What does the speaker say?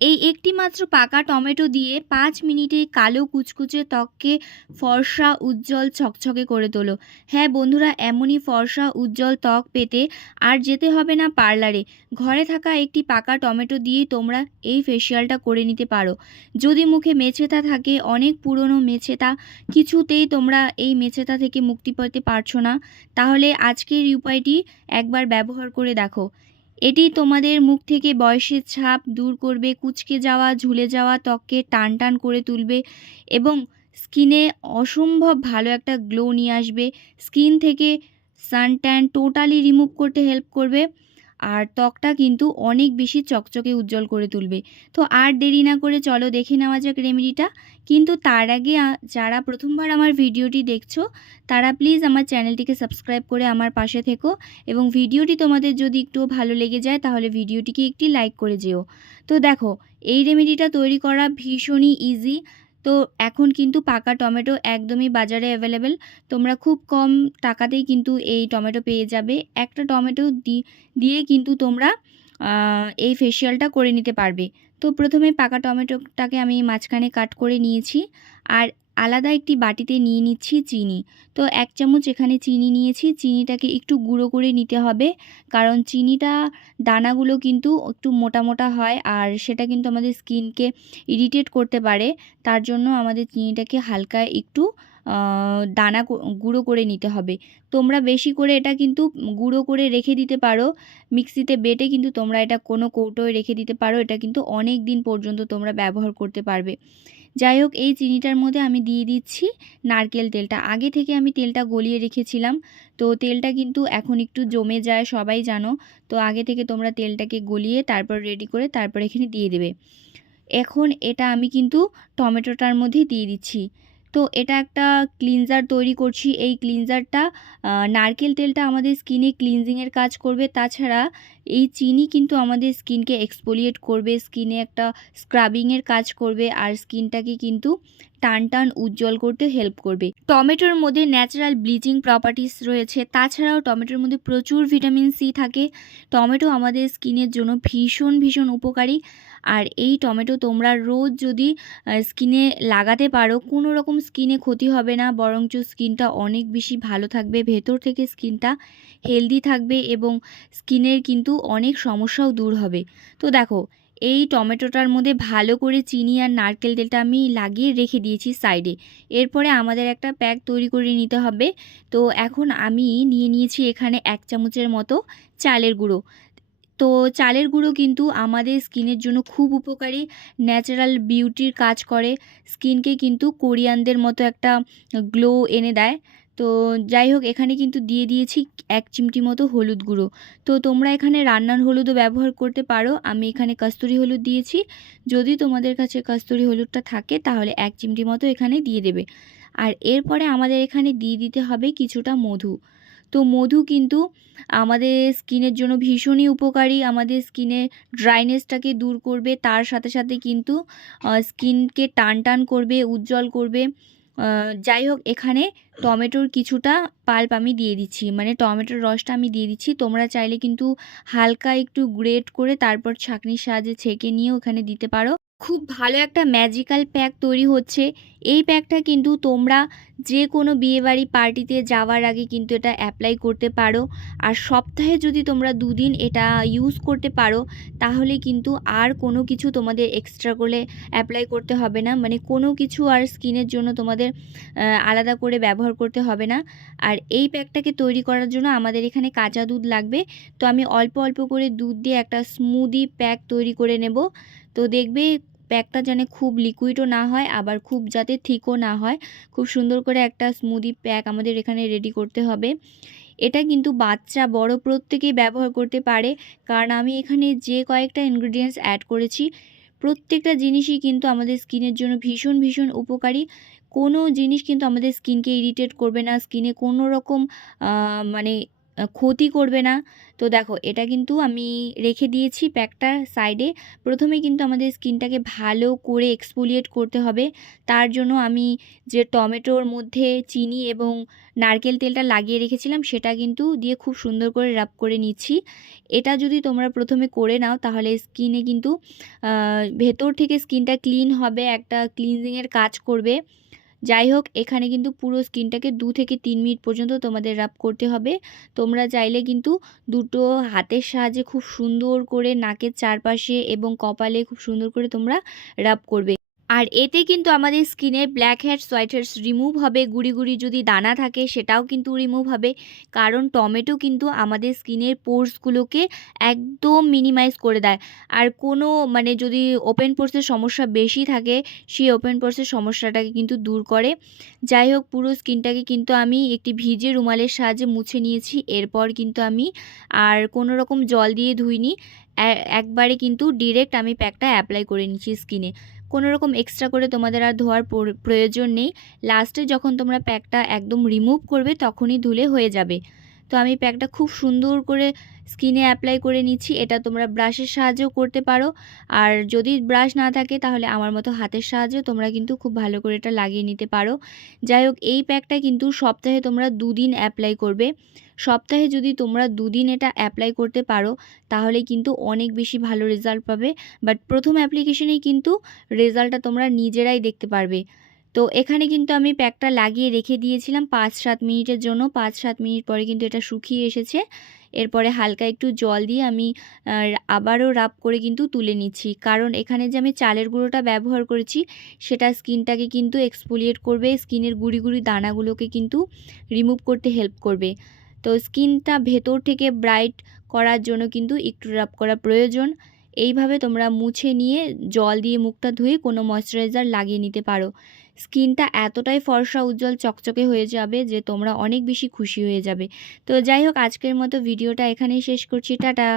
এই একটি মাত্র পাকা টমেটো দিয়ে ৫ মিনিটে কালো কুচকুচে ত্বককে ফর্সা, উজ্জ্বল, ঝকঝকে করে তোলো। হ্যাঁ বন্ধুরা, এমনই ফর্সা, উজ্জ্বল ত্বক পেতে আর যেতে হবে না পার্লারে। ঘরে থাকা একটি পাকা টমেটো দিয়েই তোমরা এই ফেসিয়ালটা করে নিতে পারো। যদি মুখে মেছেতা থাকে, অনেক পুরনো মেছেতা, কিছুতেই তোমরা এই মেছেতা থেকে মুক্তি পেতে পারছো না, তাহলে আজকের এই উপায়টি একবার ব্যবহার করে দেখো। এটি তোমাদের মুখ থেকে বয়সের ছাপ দূর করবে, কুঁচকে যাওয়া, ঝুলে যাওয়া ত্বককে টান টান করে তুলবে এবং স্কিনে অসম্ভব ভালো একটা গ্লো নিয়ে আসবে। স্কিন থেকে সানট্যান টোটালি রিমুভ করতে হেল্প করবে আর ত্বকটা কিন্তু অনেক বেশি চকচকে উজ্জ্বল করে তুলবে। তো আর দেরি না করে চলো দেখে নেওয়া যাক রেমেডিটা। কিন্তু তার আগে যারা প্রথমবার আমার ভিডিওটি দেখছো তারা প্লিজ আমার চ্যানেলটিকে সাবস্ক্রাইব করে আমার পাশে থেকো এবং ভিডিওটি তোমাদের যদি একটু ভালো লেগে যায় তাহলে ভিডিওটিকে একটি লাইক করে যেও। তো দেখো, এই রেমেডিটা তৈরি করা ভীষণই ইজি। তো এখন কিন্তু পাকা টমেটো একদমই বাজারে অ্যাভেলেবেল। তোমরা খুব কম টাকাতেই কিন্তু এই টমেটো পেয়ে যাবে। একটা টমেটো দিয়ে কিন্তু তোমরা এই ফেসিয়ালটা করে নিতে পারবে। তো প্রথমে পাকা টমেটোটাকে আমি মাঝখানে কাট করে নিয়েছি আর আলাদা একটি বাটিতে নিয়ে নিচ্ছি চিনি। তো ১ চামচ এখানে চিনি নিয়েছি। চিনিটাকে একটু গুঁড়ো করে নিতে হবে, কারণ চিনিটা দানাগুলো কিন্তু একটু মোটা মোটা হয় আর সেটা কিন্তু আমাদের স্কিনকে ইরিটেট করতে পারে। তার জন্য আমাদের চিনিটাকে হালকা একটু গুঁড়ো করে নিতে হবে। তোমরা বেশি করে এটা কিন্তু গুঁড়ো করে রেখে দিতে পারো, মিক্সিতে বেটে কিন্তু তোমরা এটা কোনো কৌটোয় রেখে দিতে পারো। এটা কিন্তু অনেক দিন পর্যন্ত তোমরা ব্যবহার করতে পারবে। যাই হোক, এই চিনিটার মধ্যে আমি দিয়ে দিচ্ছি নারকেল তেলটা। আগে থেকে আমি তেলটা গলিয়ে রেখেছিলাম, তো তেলটা কিন্তু এখন একটু জমে যায়, সবাই জানো। তো আগে থেকে তোমরা তেলটাকে গলিয়ে তারপর রেডি করে তারপর এখানে দিয়ে দেবে। এখন এটা আমি কিন্তু টমেটোটার মধ্যে দিয়ে দিচ্ছি। তো এটা একটা ক্লিনজার তৈরি করছি। এই ক্লিনজারটা, নারকেল তেলটা আমাদের স্কিনে ক্লিনজিংয়ের কাজ করবে। তাছাড়া এই চিনি কিন্তু আমাদের স্কিনকে এক্সফোলিয়েট করবে, স্কিনে একটা স্ক্রাবিংয়ের কাজ করবে আর স্কিনটাকে কিন্তু টান টান উজ্জ্বল করতে হেল্প করবে। টমেটোর মধ্যে ন্যাচারাল ব্লিচিং প্রপার্টিস রয়েছে। তাছাড়াও টমেটোর মধ্যে প্রচুর ভিটামিন সি থাকে। টমেটো আমাদের স্কিনের জন্য ভীষণ ভীষণ উপকারী। আর এই টমেটো তোমরা রোজ যদি স্কিনে লাগাতে পারো, কোনো রকম স্কিনে ক্ষতি হবে না, বরঞ্চ স্কিনটা অনেক বেশি ভালো থাকবে, ভেতর থেকে স্কিনটা হেলদি থাকবে এবং স্কিনের কিন্তু অনেক সমস্যাও দূর হবে। তো দেখো, এই টমেটোটার মধ্যে ভালো করে চিনি আর নারকেল তেলটা আমি লাগিয়ে রেখে দিয়েছি সাইডে। এরপরে আমাদের একটা প্যাক তৈরি করে নিতে হবে। তো এখন আমি নিয়ে নিয়েছি এখানে ১ চামচের মতো চালের গুঁড়ো। তো চালের গুঁড়ো কিন্তু আমাদের স্কিনের জন্য খুব উপকারী, ন্যাচারাল বিউটির কাজ করে, স্কিনকে কিন্তু কোরিয়ানদের মতো একটা গ্লো এনে দেয়। তো যাই হোক, এখানে কিন্তু দিয়ে দিয়েছি ১ চিমটি মতো হলুদ গুঁড়ো। তো তোমরা এখানে রান্নার হলুদও ব্যবহার করতে পারো। আমি এখানে কস্তুরি হলুদ দিয়েছি। যদি তোমাদের কাছে কস্তুরি হলুদটা থাকে তাহলে ১ চিমটি মতো এখানে দিয়ে দেবে। আর এরপরে আমাদের এখানে দিয়ে দিতে হবে কিছুটা মধু। তো মধু কিন্তু আমাদের স্কিনের জন্য ভীষণই উপকারী, আমাদের স্কিনে ড্রাইনেসটাকে দূর করবে, তার সাথে সাথে কিন্তু স্কিনকে টান টান করবে, উজ্জ্বল করবে। যাই হোক, এখানে টমেটোর কিছুটা পাল্প আমি দিয়ে দিচ্ছি, মানে টমেটোর রসটা আমি দিয়ে দিচ্ছি। তোমরা চাইলে কিন্তু হালকা একটু গ্রেট করে তারপর ছাঁকনির সাহায্যে ছেঁকে নিয়েও এখানে দিতে পারো। খুব ভালো একটা ম্যাজিক্যাল প্যাক তৈরি হচ্ছে। এই প্যাকটা কিন্তু তোমরা যে কোনো বিয়েবাড়ি পার্টিতে যাওয়ার আগে কিন্তু এটা অ্যাপ্লাই করতে পারো। আর সপ্তাহে যদি তোমরা ২ দিন এটা ইউজ করতে পারো তাহলে কিন্তু আর কোনো কিছু তোমাদের এক্সট্রা করে অ্যাপ্লাই করতে হবে না, মানে কোনো কিছু আর স্কিনের জন্য তোমাদের আলাদা করে ব্যবহার করতে হবে না। আর এই প্যাকটাকে তৈরি করার জন্য আমাদের এখানে কাঁচা দুধ লাগবে। তো আমি অল্প অল্প করে দুধ দিয়ে একটা স্মুদি প্যাক তৈরি করে নেব। তো দেখবে প্যাকটা যেন খুব লিকুইডও না হয় আবার খুব যাতে থিকও না হয়, খুব সুন্দর করে একটা স্মুদি প্যাক আমাদের এখানে রেডি করতে হবে। এটা কিন্তু বাচ্চা বড় প্রত্যেকেই ব্যবহার করতে পারে, কারণ আমি এখানে যে কয়েকটা ইনগ্রিডিয়েন্টস অ্যাড করেছি প্রত্যেকটা জিনিসই কিন্তু আমাদের স্কিনের জন্য ভীষণ ভীষণ উপকারী। কোনো জিনিস কিন্তু আমাদের স্কিনকে ইরিটেট করবে না, স্কিনে কোনো রকম মানে ক্ষতি করবে না। তো দেখো এটা কিন্তু আমি রেখে দিয়েছি প্যাকটা সাইডে। প্রথমে কিন্তু আমাদের স্কিনটাকে ভালো করে এক্সফোলিয়েট করতে হবে। তার জন্য আমি যে টমেটোর মধ্যে চিনি এবং নারকেল তেলটা লাগিয়ে রেখেছিলাম সেটা কিন্তু দিয়ে খুব সুন্দর করে রাব করে নিচ্ছি। এটা যদি তোমরা প্রথমে করে নাও তাহলে স্কিনে কিন্তু ভেতর থেকে স্কিনটা ক্লিন হবে, একটা ক্লিনজিংয়ের কাজ করবে। যাই হোক, এখানে কিন্তু পুরো স্কিনটাকে 2 থেকে 3 মিনিট পর্যন্ত তোমাদের রাব করতে হবে। তোমরা চাইলে কিন্তু দুটো হাতের সাহায্যে খুব সুন্দর করে নাকের চারপাশে এবং কপালে খুব সুন্দর করে তোমরা রাব করবে। আর এতে কিন্তু আমাদের স্কিনের black heads white heads remove হবে, গুড়ি গুড়ি যদি দানা থাকে সেটাও কিন্তু রিমুভ হবে। কারণ টমেটো কিন্তু আমাদের স্কিনের পোর্সগুলোকে একদম মিনিমাইজ করে দেয়। আর কোনো মানে যদি ওপেন পোর্সের সমস্যা বেশি থাকে সেই ওপেন পোর্সের সমস্যাটাকে কিন্তু দূর করে। যাই হোক, পুরো স্কিনটাকে কিন্তু আমি একটি ভিজে রুমালের সাহায্যে মুছে নিয়েছি। এরপর কিন্তু আমি আর কোনো রকম জল দিয়ে ধুইনি, একবারে কিন্তু ডিরেক্ট আমি প্যাকটা অ্যাপ্লাই করে নিচ্ছি স্কিনে। কোনো রকম এক্সট্রা করে তোমাদের আর ধোয়ার প্রয়োজন নেই। লাস্টে যখন তোমরা প্যাকটা একদম রিমুভ করবে তখনই ধুলে হয়ে যাবে। তো আমি প্যাকটা খুব সুন্দর করে স্কিনে অ্যাপ্লাই করে নিচ্ছি। এটা তোমরা ব্রাশের সাহায্যেও করতে পারো, আর যদি ব্রাশ না থাকে তাহলে আমার মতো হাতের সাহায্যে তোমরা কিন্তু খুব ভালো করে এটা লাগিয়ে নিতে পারো। যাই হোক, এই প্যাকটা কিন্তু সপ্তাহে তোমরা 2 দিন অ্যাপ্লাই করবে। সপ্তাহে যদি তোমরা 2 দিন এটা অ্যাপ্লাই করতে পারো তাহলে কিন্তু অনেক বেশি ভালো রেজাল্ট পাবে। বাট প্রথম অ্যাপ্লিকেশনেই কিন্তু রেজাল্টটা তোমরা নিজেরাই দেখতে পারবে। তো এখানে কিন্তু আমি প্যাকটা লাগিয়ে রেখে দিয়েছিলাম 5-7 মিনিটের জন্য। 5-7 মিনিট পরে কিন্তু এটা শুকিয়ে এসেছে। এরপরে হালকা একটু জল দিয়ে আমি আবারও রাব করে কিন্তু তুলে নিচ্ছি। কারণ এখানে যে আমি চালের গুঁড়োটা ব্যবহার করেছি সেটা স্কিনটাকে কিন্তু এক্সফোলিয়েট করবে, স্কিনের গুঁড়ি গুঁড়ি দানাগুলোকে কিন্তু রিমুভ করতে হেল্প করবে। তো স্কিনটা ভেতর থেকে ব্রাইট করার জন্য কিন্তু একটু রাব করা প্রয়োজন। এইভাবে তোমরা মুছে নিয়ে জল দিয়ে মুখটা ধুয়ে কোনো ময়শ্চারাইজার লাগিয়ে নিতে পারো। স্কিনটা এতটাই ফর্সা উজ্জ্বল চকচকে হয়ে যাবে যে তোমরা অনেক বেশি খুশি হয়ে যাবে। তো যাই হোক, আজকের মতো ভিডিওটা এখানেই শেষ করছি। টাটা।